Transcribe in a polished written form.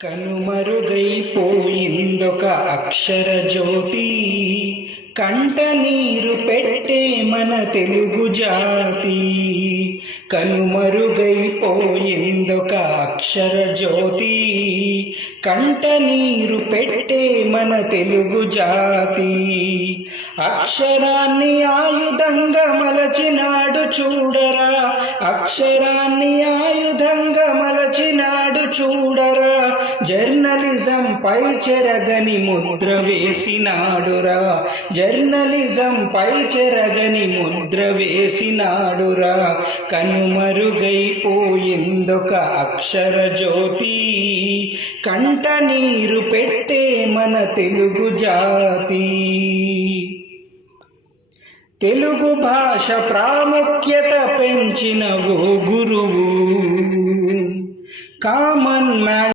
కనుమరుగైపోయిందొక అక్షర జ్యోతి, కంట నీరు పెట్టే మన తెలుగు జాతి. కనుమరుగైపోయిందొక అక్షర జ్యోతి, కంట నీరు పెట్టే మన తెలుగు జాతి. అక్షరాన్ని ఆయుధంగా మలచినాడు చూడరా, అక్షరాన్ని ఆయుధంగా మలచినాడు చూడరా. జర్నలిజం పై చెరగని ముద్ర వేసినాడురా, జర్నలిజం పై చెరగని ముద్ర వేసినాడురా. కనుమరుగైపోయిందొక అక్షర జ్యోతి, కంట నీరు పెట్టే మన తెలుగు జాతి. తెలుగు భాష ప్రాముఖ్యత పెంచిన ఓ గురువు, కామన్ మ్యాన్